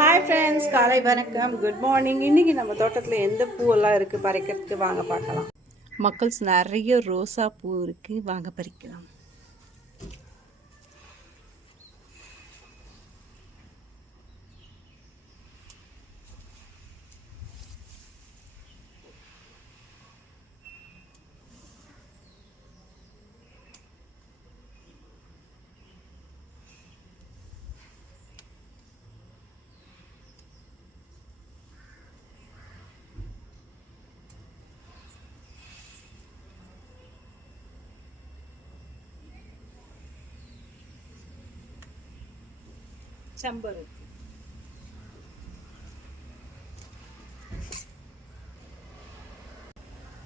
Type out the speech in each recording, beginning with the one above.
Hi friends, காலை வணக்கம், good morning. இன்றைக்கி நம்ம தோட்டத்தில் எந்த பூவெல்லாம் இருக்குது பறிக்கிறதுக்கு வாங்க பார்க்கலாம். மக்கள்ஸ் நிறைய ரோசா பூ இருக்குது, வாங்க பறிக்கலாம். செம்பருத்தி,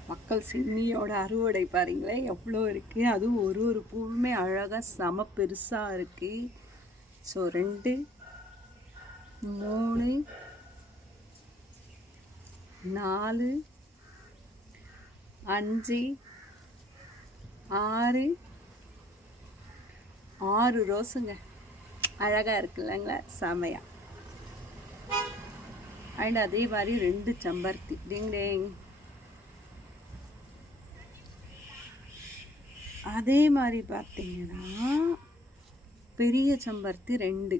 மக்கள் சின்னியோட அறுவடை பாருங்களேன் எவ்வளோ இருக்குது. அதுவும் ஒரு பூவுமே அழகாக செம பெருசாக இருக்குது. ஸோ 2 3 4 5 6 ரோஸுங்க, அழகாக இருக்குல்லங்களா, செமையா. அண்ட் அதே மாதிரி 2 செம்பருத்தி, டிங் டிங். அதே மாதிரி பார்த்தீங்கன்னா பெரிய செம்பருத்தி 2.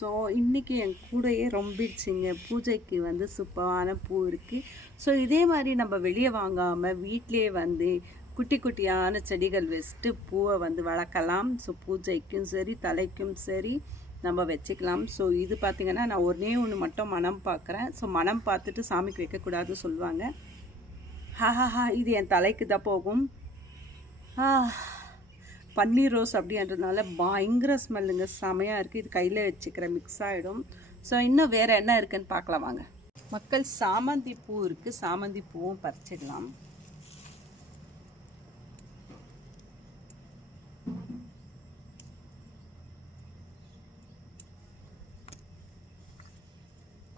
ஸோ இன்றைக்கி என் கூடையே ரொம்பிடுச்சிங்க. பூஜைக்கு வந்து சூப்பரான பூ இருக்குது. ஸோ இதே மாதிரி நம்ம வெளியே வாங்காமல் வீட்டிலே வந்து குட்டி குட்டியான செடிகள் வச்சுட்டு பூவை வந்து வளர்க்கலாம். ஸோ பூஜைக்கும் சரி தலைக்கும் சரி நம்ம வச்சுக்கலாம். ஸோ இது பார்த்திங்கன்னா நான் ஒன்று மட்டும் மனம் பார்க்குறேன். ஸோ மனம் பார்த்துட்டு சாமிக்கு வைக்கக்கூடாதுன்னு சொல்லுவாங்க. ஹாஹாஹா, இது என் தலைக்கு தான் போகும். பன்னீர் ரோஸ் அப்படின்றதுனால பயங்கர ஸ்மெல்லுங்க, செமையாக இருக்குது. இது கையில் வச்சுக்கிறேன், மிக்ஸ் ஆகிடும். ஸோ இன்னும் வேறு என்ன இருக்குதுன்னு பார்க்கலாம் வாங்க. மக்கள் சாமந்தி பூ இருக்குது, சாமந்தி பூவும் பறிச்சிடலாம்.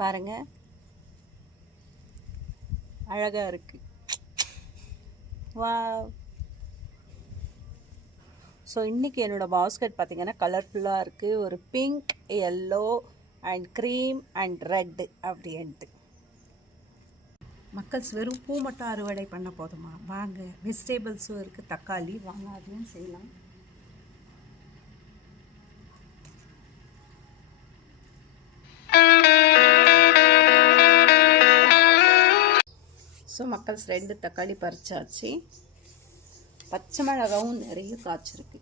பாருங்க, அழகா இருக்கு. வாவ். ஸோ இன்றைக்கி என்னோடய பாஸ்கெட் பார்த்திங்கன்னா கலர்ஃபுல்லாக இருக்குது. ஒரு pink, yellow and cream and red அப்படின்ட்டு. மக்கள் வெறும் பூ மட்டும் அறுவடை பண்ண போதுமா? வாங்க, வெஜிடபிள்ஸும் இருக்குது, தக்காளி வாங்க, அதையும் செய்யலாம். ஸோ மக்கள்ஸ் 2 தக்காளி பறிச்சாச்சு. பச்சை மிளகாவும் நிறைய காய்ச்சிருக்கு.